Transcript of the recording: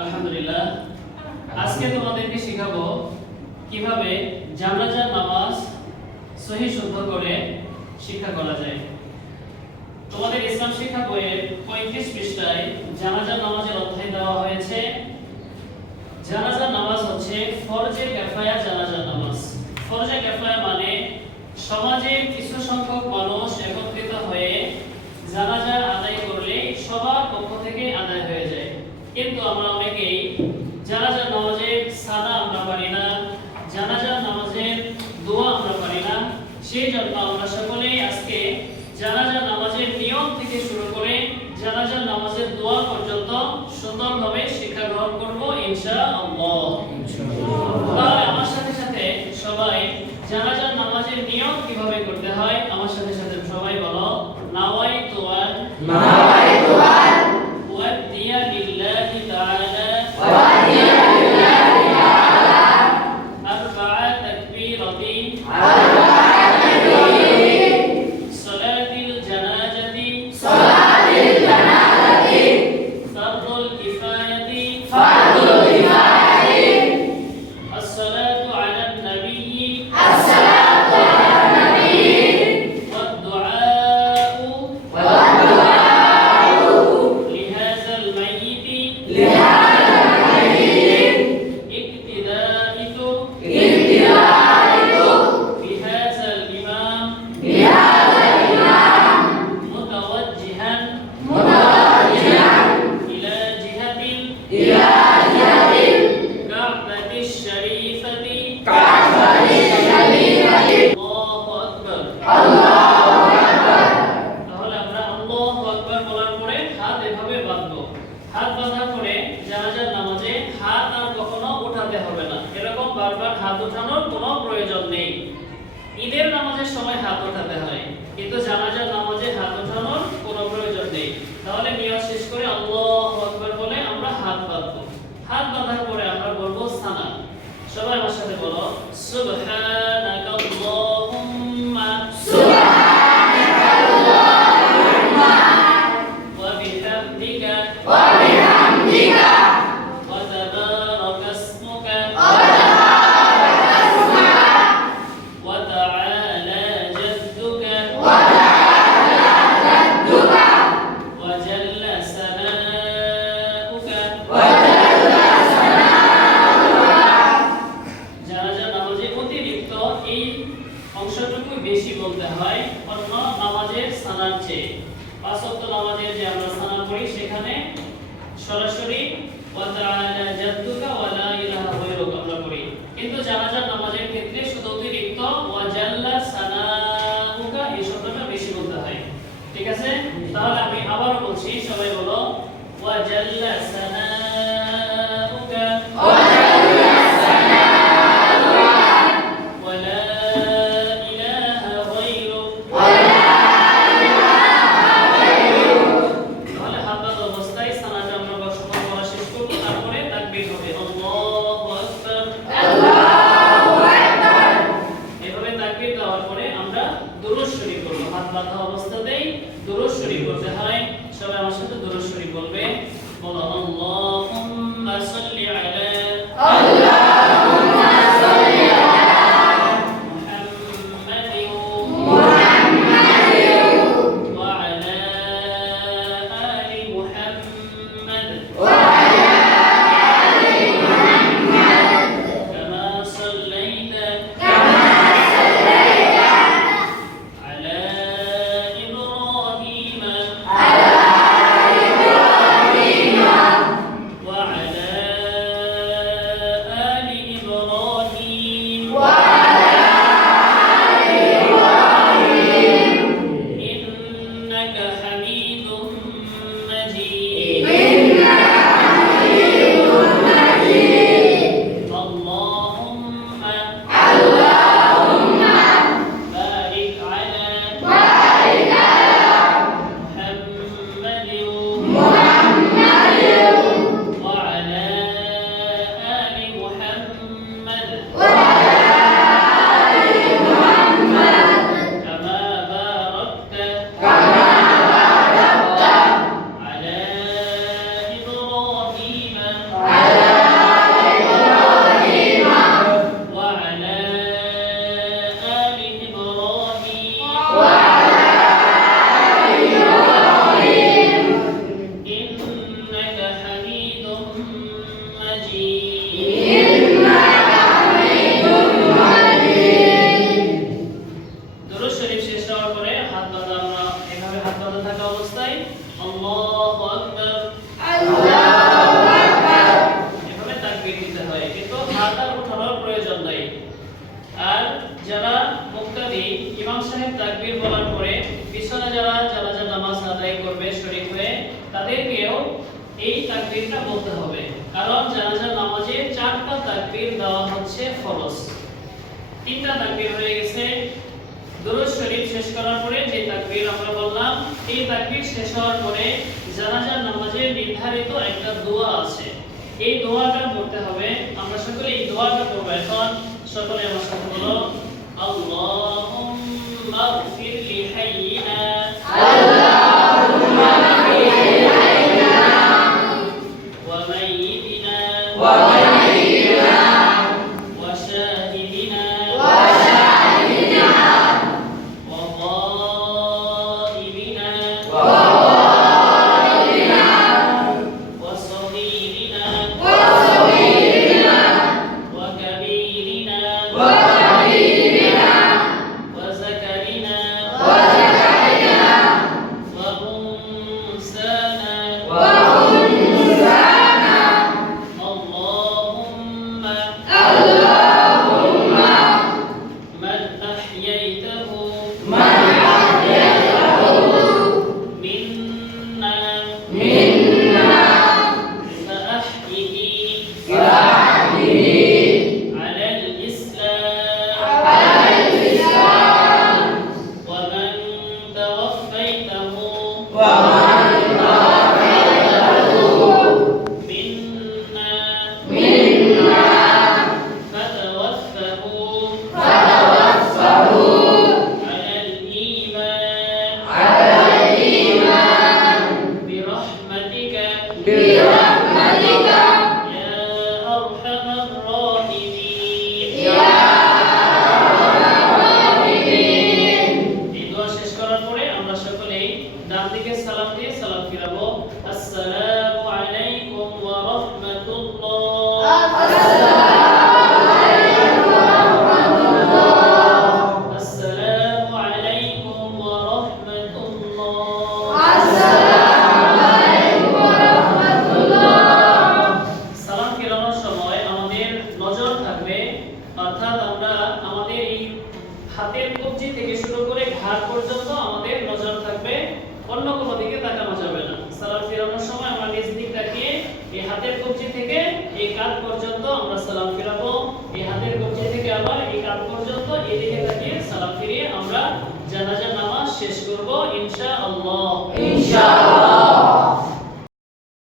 আলহামদুলিল্লাহ। আজকে তোমাদেরকে শেখাবো কীভাবে জানাজার নামাজ সহি শুদ্ধ করে শিক্ষা করা যায়। তোমাদের ইসলাম শিক্ষা বইয়ের পঁয়ত্রিশ পৃষ্ঠায় জানাজার নামাজের অধ্যায় দেওয়া হয়েছে। জানাজার নামাজ হচ্ছে ফরজে কেফায়া জানাজার নামাজ। ফরজে কেফায়া মানে সমাজের কিছু সংখ্যক মানুষ একত্রিত হয়ে জানাজা আদায় করলে সবার পক্ষ থেকে আদায় হয়ে যায়। কিন্তু আমরা অনেকেই জানাজার নামাজের সাদা আমরা পারি না, জানাজার নামাজের দোয়া আমরা পারি না। সেই জন্য আমরা সকলেই আজকে জানাজার নামাজের নিয়ম থেকে শুরু করে জানাজার নামাজের দোয়া পর্যন্ত সুন্দরভাবে শিক্ষা গ্রহণ করব ইনশাআল্লাহ। তাহলে আমার সাথে সাথে সবাই জানাজার নামাজের নিয়ম কীভাবে করতে হয় প্রয়োজন নেই। ঈদের নামাজের সময় হাত ওঠাতে হয়, কিন্তু জানাজার নামাজে হাত ওঠানোর কোনো প্রয়োজন নেই। তাহলে নিয়ত শেষ করে আল্লাহ বলে আমরা হাত বাঁধবো। হাত বাঁধার পরে আমরা বলব সানা সবাই আমার সাথে বলো সুবহানাকাল্লাহুম্মা হয় অন্য নামাজের সানার চেয়ে। পাঁচ ওয়াক্ত নামাজের যে আমরা সানা পড়ি, সেখানে সরাসরি কিন্তু জানাজার নামাজের ক্ষেত্রে শুধু অতিরিক্ত ওয়া জাল্লা সানাউকা এই শব্দটা বেশি বলতে হয়। ঠিক আছে? তাহলে আমি আবারও বলছি, সবাই বলো ওয়া জাল্লা সবাই আমার সাথে যারা মুক্তাদি ইমাম সাহেব তাকবীর বলার পরে পিছনে যারা জানাজা নামাজ আদায় করবে, শরীক হয়ে তাদেরকেও এই তাকবীরটা বলতে হবে। কারণ জানাজা নামাজে চারটা তাকবীর দেওয়া হচ্ছে ফরজ। তিনটা তাকবীর হয়ে গেছে। দুরূদ শরীফ শেষ করার পরে যে তাকবীর আমরা বললাম, এই তাকবীর শেষ হওয়ার পরে জানাজার নামাজের নির্ধারিত একটা দোয়া আছে। এই দোয়াটা পড়তে হবে। আমরা সকলে এই দোয়াটা পড়ব। এখন সকলে আমার সাথে বলো। দিয়ে সালাম ফিরাবো। আসসালামু হাতের কবজি থেকে এই কাঁধ পর্যন্ত আমরা সালাম ফিরাবো। এই হাতের কবজি থেকে আবার এই কাঁধ পর্যন্ত এদিকে দিকে তাকিয়ে সালাম ফিরিয়ে আমরা জানাজা নামাজ শেষ করব, ইনশাআল্লাহ।